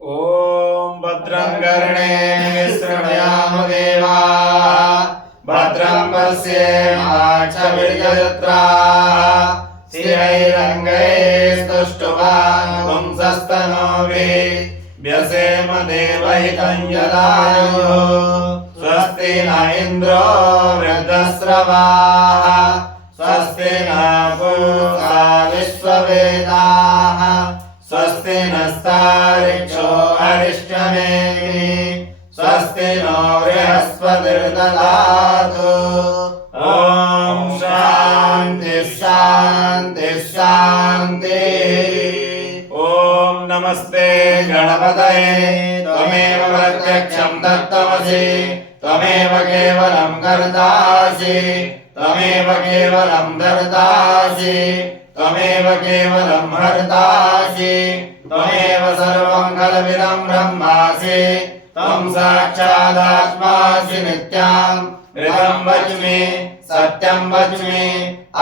ओम भद्रं कर्णेभिः शृणुयाम देवाः भद्रं पश्येमाक्षभिर्यजत्राः स्थिरैरङ्गैस्तुष्टुवान् पुंसस्तनूभिः व्यसेम देवहितं यदायुः स्वस्ति न इन्द्रो वृद्धस्रवाः स्वस्ति न पूषा विश्ववेदाः स्वस्ति नस्तारिक्षो अरिष्टनेमि स्वस्ति नो बृहस्पतिर्दधातु ॐ शान्ति शान्ति शान्ति ॐ नमस्ते गणपतये त्वमेव प्रत्यक्षं दत्तमसि त्वमेव केवलं कर्तासि त्वमेव केवलं धर्तासि त्वमेव केवलं हर्तासि त्वमेव सर्वं खलविदं ब्रह्मासि त्वं साक्षादात्मासि नित्यं ऋतं वच्मि सत्यं वच्मि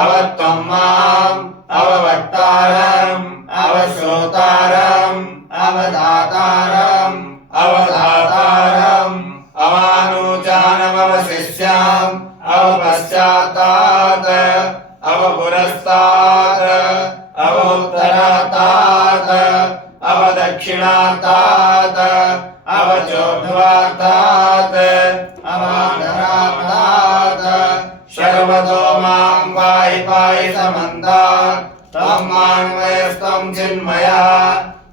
अवत्वं माम् अववक्तारम् अवश्रोतारम् अवधातारम् अवधातारम् अवानुचानमवशिष्याम् अवपश्चात्तात् अवपुरस्तात् अवोत्तरात् अवदक्षिणात् अवचोर्ध्वात् अवान्तरात् सर्वतो मां पाहि पाहि समन्तात् त्वं मान्मयस्त्वं चिन्मयः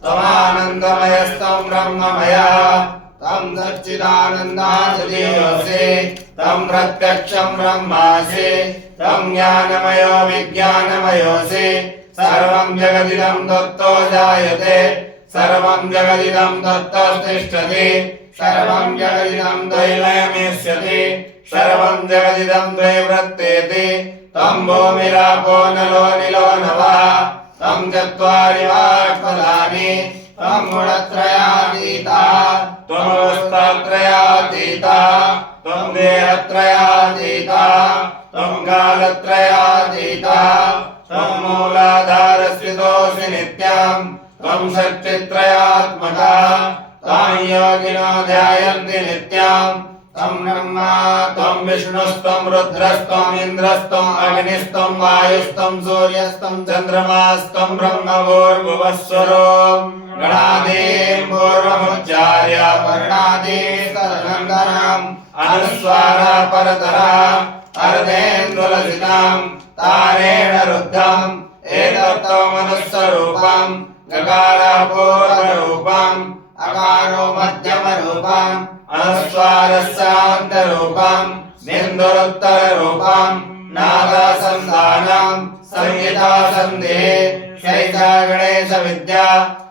त्वमानन्दमयस्त्वं ब्रह्ममयः तं सच्चिदानन्दादियोऽसि तं प्रत्यक्षं ब्रह्मासि तं ज्ञानमयो विज्ञानमयोऽसि सर्वं जगदिदं तत्तो जायते सर्वं जगदिदं तत्तो तिष्ठति सर्वं जगदिदं द्वैलयमेष्यति सर्वं जगदिदं द्वैवृत्तेति तं भूमिरापो नलो निलो नवः तं चत्वारि वाक्पदानि त्वं गुणत्रयातीतः त्वमवस्थात्रयातीतः त्वं देहत्रयातीतः त्वं कालत्रयातीतः त्वं मूलाधारस्थितोऽसि नित्यं त्वं शक्तित्रयात्मकः त्वां योगिनो ध्यायन्ति नित्यं त्वं ब्रह्मा त्वं विष्णुस्त्वं रुद्रस्त्वम् इन्द्रस्त्वम् अग्निस्त्वं वायुस्त्वं सूर्यस्त्वं चन्द्रमास्त्वं ब्रह्मभूर्भुवस्वरो गणादीं पूर्वमुच्चार्य वर्णादीस्तदनन्तरम् अनुस्वारः परतरः अर्धेन्दुलसितं तारेण रुद्धम् एतत्त्वमनुस्वरूपम् गकारापूर्वरूपम् अकारो मध्यमरूपम् अनुस्वारस्यान्तरूपम् बिन्दुरुत्तररूपम् नादासन्धानम् संहितासन्धिः शैता गणेशविद्या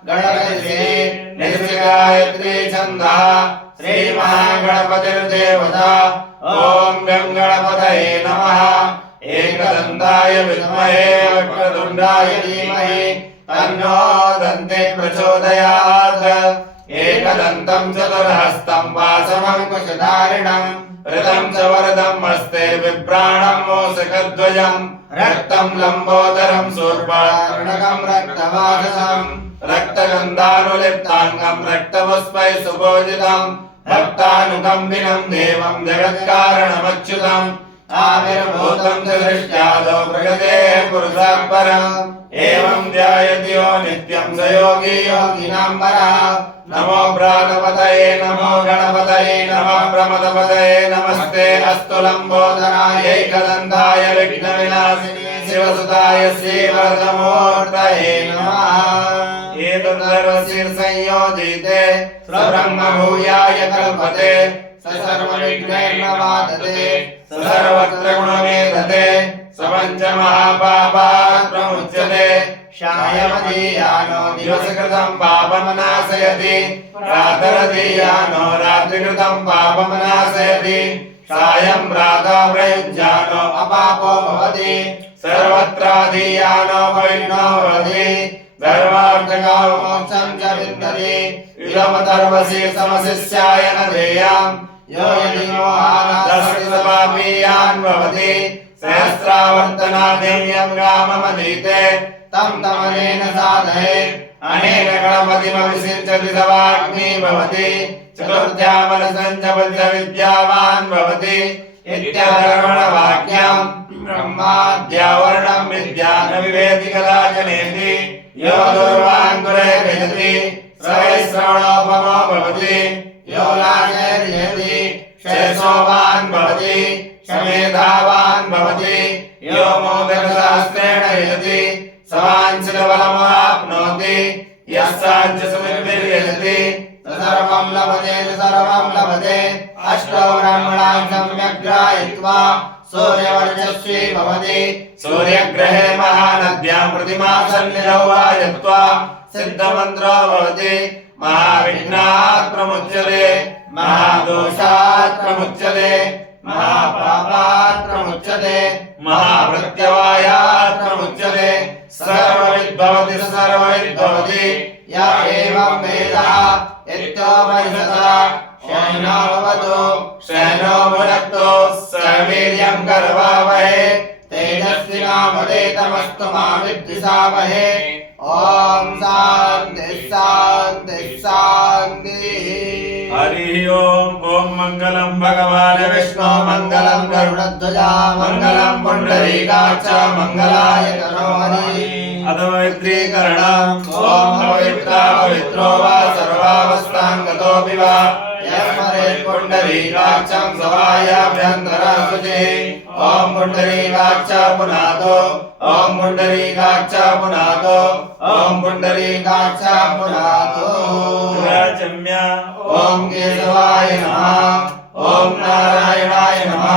गणपतिः निर्विगायत्री छन्दः श्रीमहागणपतिर्देवता ॐ गणपतये नमः एकदन्ताय विद्महे वक्रतुण्डाय धीमहि तन्नो दन्ते प्रचोदयात् एकदन्तं चतुर्हस्तं वासमङ्कुशधारिणं ऋतं च वरदं हस्ते बिभ्राणं मूषकध्वजं रक्तं लम्बोदरं शूर्पकर्णकं रक्तवाससं रक्तगन्धानुलिप्ताङ्गं रक्तपुष्पैः सुपूजितं भक्तानुकम्बिनं देवं जगत्कारणमच्युतम् आविर्भूतं च दृष्ट्यादौ प्रगतेः पुरुषात् परम् एवं ध्यायति यो नित्यं स योगी योगिनां परः नमो प्राणपतये नमो गणपतये नमः प्रमदपतये नमस्ते अस्तु लम्बोदराय एकदन्ताय विघ्नविनाशिने शिवसुताय श्रीवरदमूर्तये नमः। एतद्सर्वशीर्षंयोजिते ब्रह्मभूयाय कल्पते स सर्वविघ्नैर्नवादते स सर्वत्र गुणमेधते स पञ्चमहापापात् प्रमुच्यते शायमदीयानो दिवसकृतं पापमनाशयति प्रातरदीयानो रात्रिकृतं पापमनाशयति सायं प्रातः प्रयुञ्जानो अपापो भवति सर्वत्रादीयानो भविनो भवति धर्मार्थकामोक्षं च विन्दति इदमतर्वशीर्षमशिष्याय न देयाम् यो यदि मोहानादस्यपापीयान् भवति सहस्रावर्तनादेयं गाममधीते तं तमनेन साधये अनेन गणपतिमविषिञ्चति सवाग्नि भवति चतुर्थ्यामनसं च पञ्चविद्यावान् भवति इत्यादर्वणवाक्यं ब्रह्माद्यावर्णं विद्या न विवेति कदाचनेति यो दूर्वाङ्कुरे विदति स वै श्रवणोपमो भवति यो लाजयति शेषोवान् भवति शमेधावान् भवति यो मोदकशास्त्रेण यजति सवाञ्छितफलमाप्नोति यस्याञ्छसमिद्भिर्यजति सर्वं लभते अष्टौ ब्राह्मणान् सम्यक् ग्राहीत्वा सूर्यवर्चस्वी भवति सूर्यग्रहे महानद्यां प्रतिमासन्निधौ वाजत्वा सिद्धमन्त्रो भवति महाविघ्नात् प्रमुच्यते महादोषात् प्रमुच्यते महापापात् प्रमुच्यते महाप्रत्यवायात् प्रमुच्यते सर्वविद्भवति सर्वविद्भवति य एवं वेद इत्योपनिषदः शयनो भवतु शयनो भुनक्तु सवीर्यं करवावहै तेजस्विनामदेतमस्तु मा विद्विषावहै ओम शांति शांति शांति। हरि ओम मंगलम भगवान विष्णु मंगलम गरुडध्वजा मंगलम पुंडरीकाक्ष मंगलाय तनो हरि अद्वैत्रीकरणम् ओम पवित्रो वा सर्वावस्थां गतोऽपि वा यस्मरेत् पुंडरीकाक्षं सवायाभ्यन्तरं शुचिः ओम पुंडरीकाक्ष पुनातो ओम पुंडरीकाक्ष पुनातो ओम पुंडरीकाक्ष पुनातो राजम्य ओम केशवाय नमः ओम नारायणाय नमः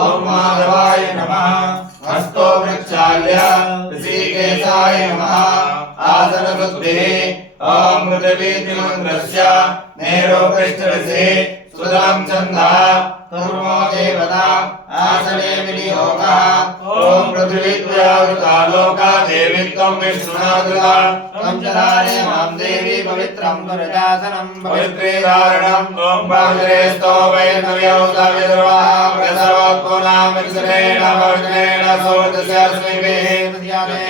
ओम माधवाय नमः हस्तो वृक्षाल्य ऋषिकेशाय नमः आसनशुद्धिः ओम पृथिवीतिमन्त्रस्य मेरो पृष्ठऋषिः सुदं छन्दः कर्मो देवता आसने विनियोगः ओम पृथिवीत्वयावृता लोका देवी त्वं विष्णुनादृता त्वं चरारे मां देवी पवित्रं पुरजासनं पवित्रीधारणं ओम पावत्रेस्तो वैष्णव्यौ सविदुर्वाः प्रसवोत्पुनां विसरेण पवित्रेण सोदस्यस्मिभिः